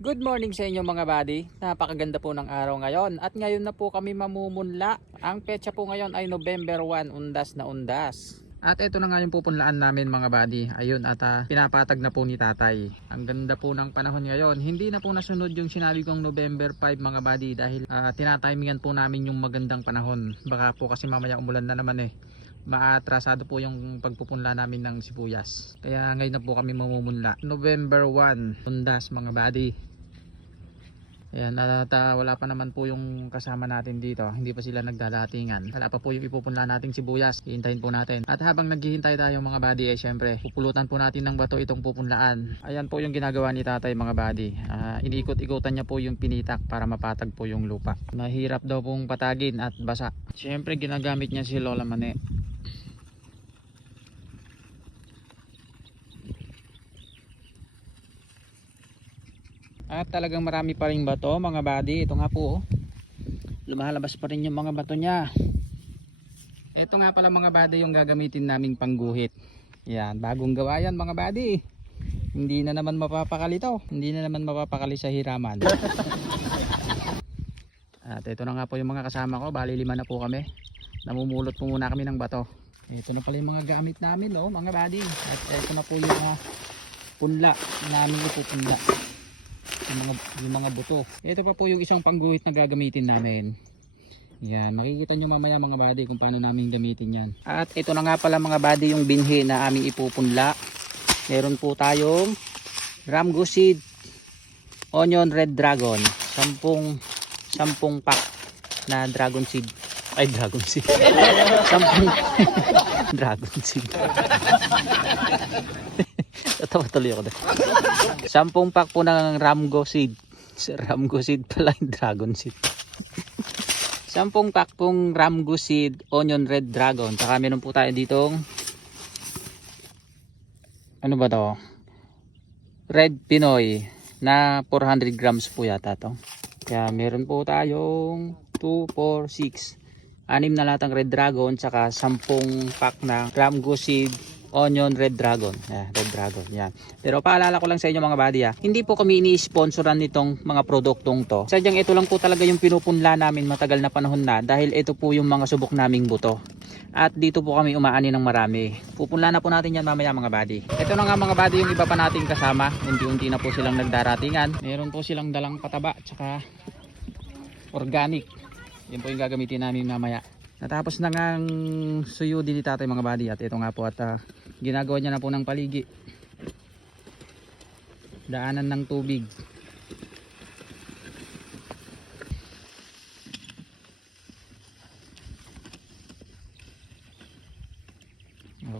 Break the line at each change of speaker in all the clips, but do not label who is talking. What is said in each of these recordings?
Good morning sa inyo mga buddy. Napakaganda po ng araw ngayon at ngayon na po kami mamumunla. Ang petsa po ngayon ay November 1, undas na undas. At ito na nga yung pupunlaan namin mga buddy. Ayun at ah, pinapatag na po ni tatay. Ang ganda po ng panahon ngayon. Hindi na po nasunod yung sinabi kong November 5 mga buddy dahil ah, tinatimingan po namin yung magandang panahon. Baka po kasi mamaya umulan na naman eh maatrasado po yung pagpupunla namin ng sibuyas. Kaya ngayon na po kami mamumunla. November 1, undas mga buddy. Ayan, at ah, wala pa naman po yung kasama natin dito. Hindi pa sila nagdadatingan. Wala pa po yung ipupunla nating sibuyas. Hihintayin po natin. At habang naghihintay tayo mga buddy, eh syempre, pupulutan po natin ng bato itong pupunlaan. Ayan po yung ginagawa ni tatay mga buddy. Ah, iniikot-ikutan niya po yung pinitak para mapatag po yung lupa. Mahirap daw pong patagin at basa. Syempre, ginagamit niya si Lola Mane. At talagang marami pa rin bato mga buddy. Ito nga po. oh. Lumalabas pa rin yung mga bato niya. Ito nga pala mga buddy yung gagamitin naming pangguhit. Yan, bagong gawa yan mga buddy. Hindi na naman mapapakali to. Hindi na naman mapapakali sa hiraman. At ito na nga po yung mga kasama ko. Bali lima na po kami. Namumulot po muna kami ng bato. Ito na pala yung mga gamit namin no, mga buddy. At ito na po yung mga punla namin ipupunla yung mga, yung mga buto. Ito pa po yung isang pangguhit na gagamitin namin. Yan, makikita nyo mamaya mga buddy kung paano namin gamitin yan. At ito na nga pala mga buddy yung binhi na aming ipupunla. Meron po tayong Ramgo Seed Onion Red Dragon. Sampung, sampung pack na dragon seed. Ay, dragon seed. sampung dragon seed. Tatawa tuloy ako doon. Sampung pack po ng Ramgo seed. Ramgo seed pala yung dragon seed. Sampung pack pong Ramgo seed onion red dragon. Saka meron po tayo ditong ano ba to? Red Pinoy na 400 grams po yata to. Kaya meron po tayong 2, 4, 6 anim na latang red dragon tsaka 10 pack na Ramgo seed onion red dragon. Yeah, red dragon yan pero paalala ko lang sa inyo mga buddy ha hindi po kami ini-sponsoran nitong mga produktong to. Sadyang ito lang po talaga yung pinupunla namin matagal na panahon na dahil ito po yung mga subok naming buto. At dito po kami umaani ng marami. Pupunla na po natin yan mamaya mga buddy. Ito na nga mga buddy yung iba pa nating kasama. Unti-unti na po silang nagdaratingan. Meron po silang dalang pataba tsaka organic. Yun po yung gagamitin namin mamaya. Natapos na nga ang suyo din ni tatay mga buddy. At ito nga po at ah, ginagawa niya na po ng paligi. Daanan ng tubig.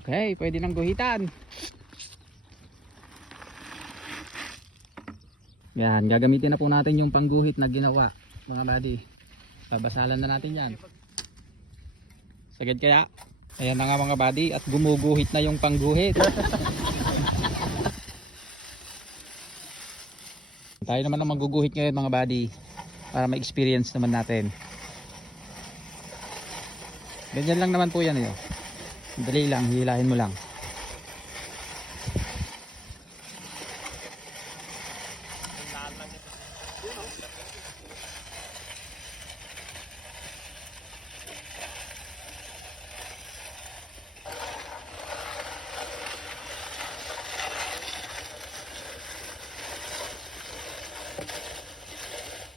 Okay pwede nang guhitan. Yan gagamitin na po natin yung pangguhit na ginawa mga buddy. Babasalan na natin yan. Sagad kaya ayan na nga mga buddy at gumuguhit na yung pangguhit. Tayo naman ang maguguhit ngayon mga buddy para ma-experience naman natin. Ganyan lang naman po yan eh. dali lang hilahin mo lang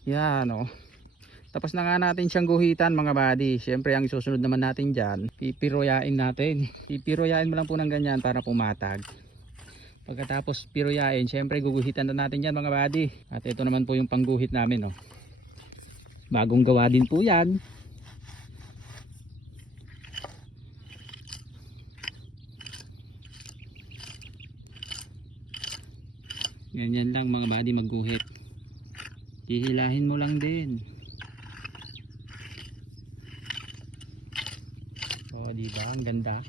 Yan o. Tapos na nga natin siyang guhitan mga buddy. Siyempre ang susunod naman natin dyan, pipiroyain natin. Pipiroyain mo lang po ng ganyan para pumatag. Pagkatapos piroyain, siyempre guguhitan na natin yan mga buddy. At ito naman po yung pangguhit namin o. Bagong gawa din po yan. Ganyan lang mga buddy magguhit hihilahin mo lang din o di ba ang ganda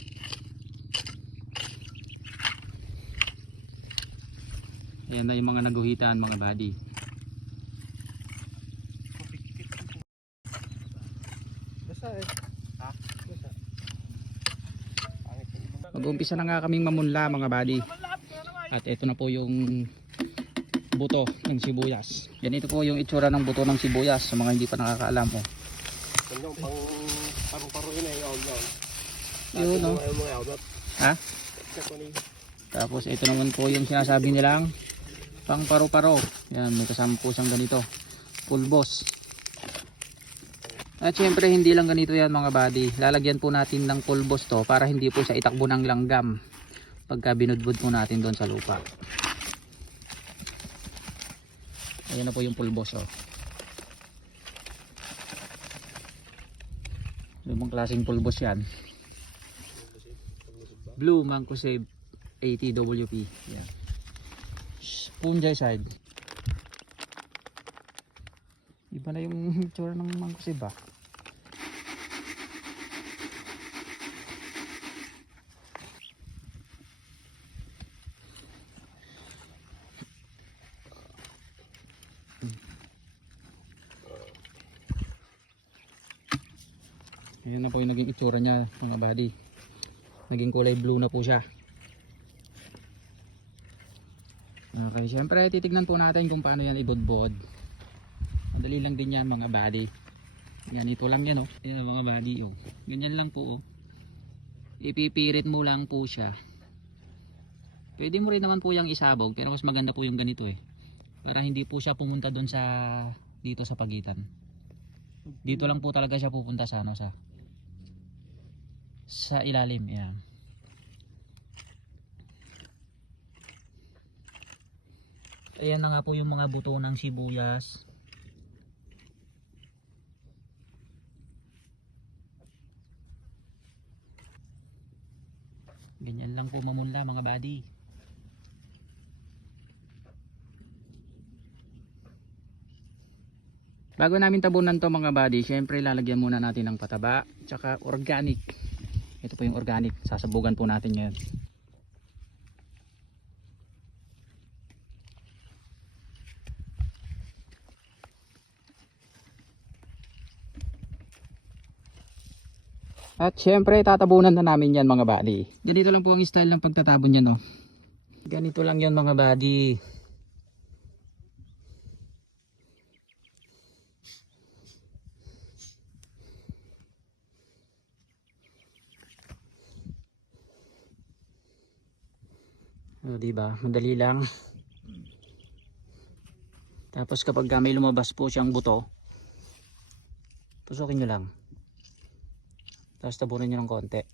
ayan na yung mga naguhitan mga buddy
Basta eh.
Ha?
Basta.
mag-umpisa na nga kaming mamunla mga buddy at ito na po yung buto ng sibuyas. Ganito po yung itsura ng buto ng sibuyas sa mga hindi pa nakakaalam oh.
Ano pang ay yaw yaw.
Yun, no?
Ay mo yaw dot.
Ha?
Sa kuning.
Tapos ito naman po yung sinasabi nilang pang paro-paro. Yan, may kasama po siyang ganito. Pulbos. At syempre hindi lang ganito yan mga buddy. Lalagyan po natin ng pulbos to para hindi po siya itakbo ng langgam pagka binudbud po natin doon sa lupa. Ayan na po yung pulbos oh. Lumang klaseng pulbos yan. Blue Mancosave 80 WP. Yan. Fungicide. Iba na yung tsura ng Mancosave ah. Itsura niya mga buddy. Naging kulay blue na po siya. Okay, syempre titignan po natin kung paano yan ibudbod. Madali lang din yan mga buddy. Ganito lang yan oh. Yan mga buddy oh. Ganyan lang po oh. Ipipirit mo lang po siya. Pwede mo rin naman po yung isabog pero mas maganda po yung ganito eh. Para hindi po siya pumunta doon sa dito sa pagitan. Dito lang po talaga siya pupunta sa ano sa sa ilalim yan. Ayan na nga po yung mga buto ng sibuyas. Ganyan lang po mamunla mga buddy. Bago namin tabunan to mga buddy, syempre lalagyan muna natin ng pataba, tsaka organic. Ito po yung organic, sasabugan po natin ngayon. At syempre tatabunan na namin yan mga buddy. Ganito lang po ang style ng pagtatabon niyan no. Ganito lang yan mga buddy. O, di ba? Madali lang. Tapos kapag ka may lumabas po siyang buto, tusukin nyo lang. Tapos tabunan nyo ng konti.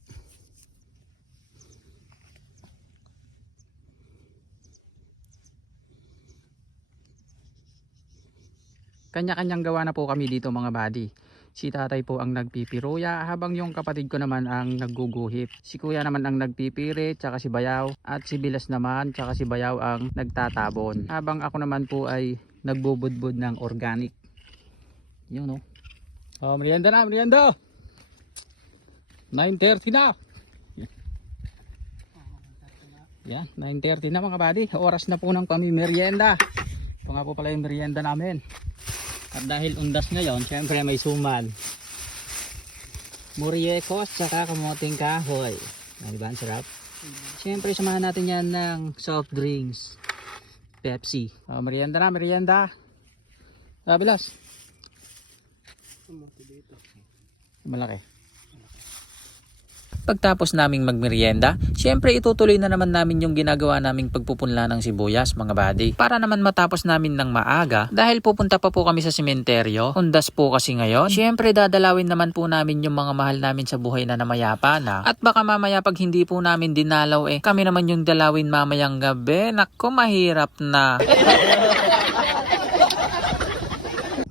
Kanya-kanyang gawa na po kami dito mga buddy. Si tatay po ang nagpipiruya habang yung kapatid ko naman ang nagguguhit. Si kuya naman ang nagpipirit, tsaka si bayaw. At si bilas naman, tsaka si bayaw ang nagtatabon. Habang ako naman po ay nagbubudbud ng organic. Yun no. Oh, merienda na, merienda! 9.30 na. Yan, 9.30 na mga buddy. Oras na po ng pamimerienda. Ito nga po pala yung merienda namin. At dahil undas ngayon, syempre may suman. Muriekos, saka kamuting kahoy. Ano ba? Ang sarap. Syempre samahan natin yan ng soft drinks. Pepsi. Oh, merienda na, merienda. Ah, bilas. Malaki. Pagtapos naming magmerienda, syempre itutuloy na naman namin yung ginagawa naming pagpupunla ng sibuyas mga buddy. Para naman matapos namin ng maaga dahil pupunta pa po kami sa sementeryo. Undas po kasi ngayon. Syempre dadalawin naman po namin yung mga mahal namin sa buhay na namayapa na. At baka mamaya pag hindi po namin dinalaw eh, kami naman yung dalawin mamayang gabi. Naku, mahirap na.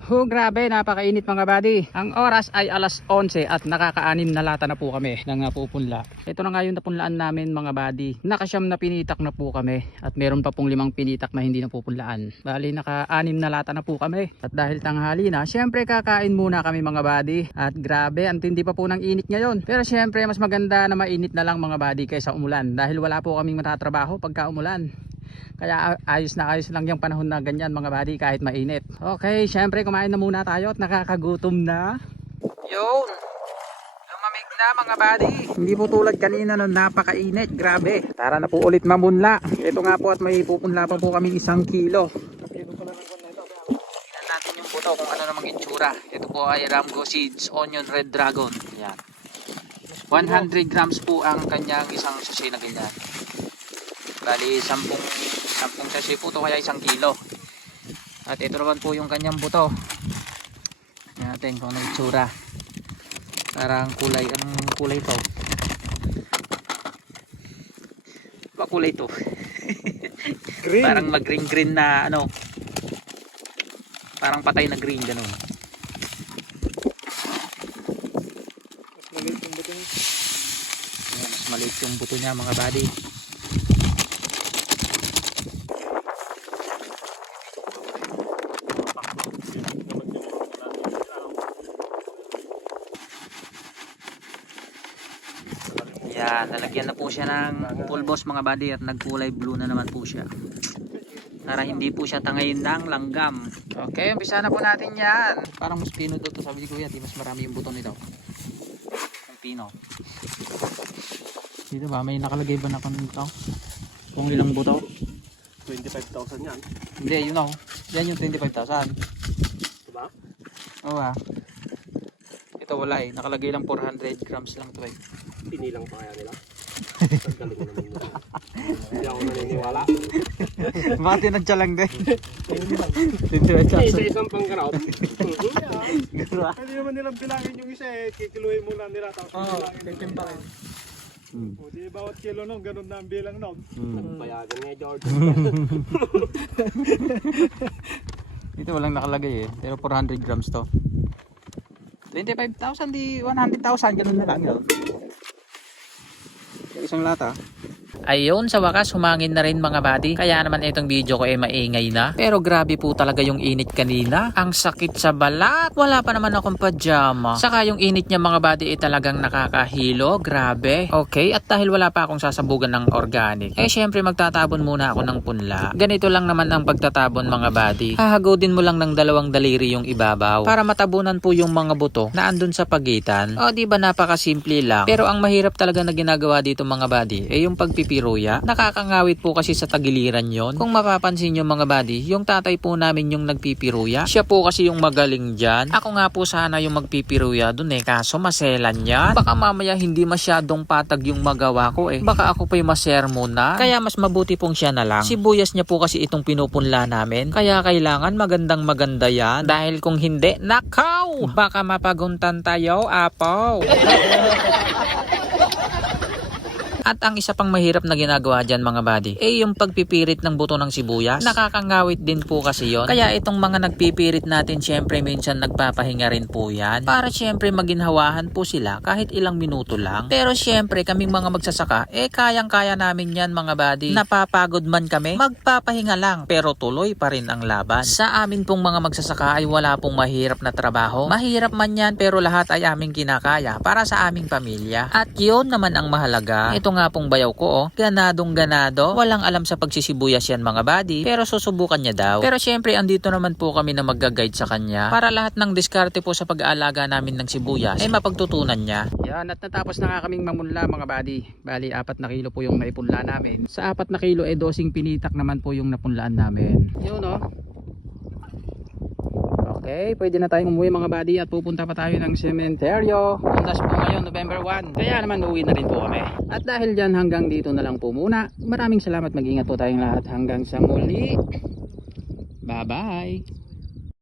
Oh, grabe, napakainit mga buddy. Ang oras ay alas 11 at nakakaanim na lata na po kami ng uh, pupunla. Ito na nga yung napunlaan namin mga buddy. Nakasyam na pinitak na po kami at meron pa pong limang pinitak na hindi na pupunlaan. Bali, naka-anim na lata na po kami. At dahil tanghali na, syempre kakain muna kami mga buddy. At grabe, ang tindi pa po ng init ngayon. Pero syempre, mas maganda na mainit na lang mga buddy kaysa umulan. Dahil wala po kaming matatrabaho pagka umulan. Kaya ayos na ayos lang yung panahon na ganyan mga buddy kahit mainit. Okay, syempre kumain na muna tayo at nakakagutom na. Yun! Lumamig na mga buddy. Hindi po tulad kanina nung napakainit. Grabe. Tara na po ulit mamunla. Ito nga po at may pupunla pa po kami isang kilo. po to kung ano namang itsura. Ito po ay Ramgo Seeds Onion Red Dragon. Yan. 100 grams po ang kanyang isang sachet na ganyan. Bali, 10, 10 sachet po to kaya isang kilo. At ito naman po yung kanyang buto. Tingnan natin kung anong itsura. Parang kulay, anong kulay to? Ba kulay to?
Green.
Parang mag green green na ano. Parang patay na green ganun.
Mas maliit yung buto niya
mga buddy. Yan, lalagyan na po siya ng pulbos mga buddy at nagkulay blue na naman po siya. Para hindi po siya tangayin ng langgam. Okay, umpisa na po natin yan. Parang mas pino daw to sabi ni Kuya, di mas marami yung buto nito. Ang pino. Dito ba, may nakalagay ba na kung ito? Kung ilang buto?
25,000 yan.
Hindi, yun ako. Yan yung 25,000.
Diba?
Oo ah. Ito wala eh. Nakalagay lang 400 grams lang to eh.
Pinilang pa kaya nila. Ang galing naman nila. Hindi ako naniniwala.
Baka tinadya lang din.
Kasi isa-isang pangkaraot.
Pwede naman nilang bilangin yung isa eh, kikiluhin mo lang nila tapos
Oo,
bilangin
rin. Hmm.
O di bawat kilo nun, ganun na ang bilang nun.
Hmm.
Payagan niya George.
Dito walang nakalagay eh. Pero 400 grams to. 25,000 di 100,000. Ganun na lang yun. Isang lata. Ayun, sa wakas humangin na rin mga buddy. Kaya naman itong video ko ay maingay na. Pero grabe po talaga yung init kanina. Ang sakit sa balat. Wala pa naman akong pajama. Saka yung init niya mga buddy ay talagang nakakahilo. Grabe. Okay, at dahil wala pa akong sasabugan ng organic, eh syempre magtatabon muna ako ng punla. Ganito lang naman ang pagtatabon mga buddy. Hahagodin mo lang ng dalawang daliri yung ibabaw para matabunan po yung mga buto na andun sa pagitan. O di ba napakasimple lang. Pero ang mahirap talaga na ginagawa dito mga buddy ay yung pagpipiruya. Nakakangawit po kasi sa tagiliran yon. Kung mapapansin nyo mga buddy, yung tatay po namin yung nagpipiruya. Siya po kasi yung magaling dyan. Ako nga po sana yung magpipiruya dun eh. Kaso maselan yan. Baka mamaya hindi masyadong patag yung magawa ko eh. Baka ako pa'y masermo na. Kaya mas mabuti pong siya na lang. Sibuyas niya po kasi itong pinupunla namin. Kaya kailangan magandang maganda yan. Dahil kung hindi, nakaw! Baka mapaguntan tayo, apo. At ang isa pang mahirap na ginagawa dyan mga buddy, eh yung pagpipirit ng buto ng sibuyas. Nakakangawit din po kasi yon. Kaya itong mga nagpipirit natin syempre minsan nagpapahinga rin po yan. Para syempre maginhawahan po sila kahit ilang minuto lang. Pero syempre kaming mga magsasaka, eh kayang-kaya namin yan mga buddy. Napapagod man kami, magpapahinga lang. Pero tuloy pa rin ang laban. Sa amin pong mga magsasaka ay wala pong mahirap na trabaho. Mahirap man yan pero lahat ay aming kinakaya para sa aming pamilya. At yun naman ang mahalaga. Ito nga pong bayaw ko oh. Ganadong ganado. Walang alam sa pagsisibuyas yan mga buddy. Pero susubukan niya daw. Pero syempre andito naman po kami na magga-guide sa kanya. Para lahat ng diskarte po sa pag-aalaga namin ng sibuyas ay mapagtutunan niya. Yan at natapos na nga kaming mamunla mga buddy. Bali apat na kilo po yung naipunla namin. Sa apat na kilo eh dosing pinitak naman po yung napunlaan namin. Yun oh. Okay, pwede na tayong umuwi mga buddy at pupunta pa tayo ng sementeryo. Undas po ngayon, November 1. Kaya naman uuwi na rin po kami. At dahil dyan hanggang dito na lang po muna. Maraming salamat, mag-ingat po tayong lahat hanggang sa muli. Bye-bye!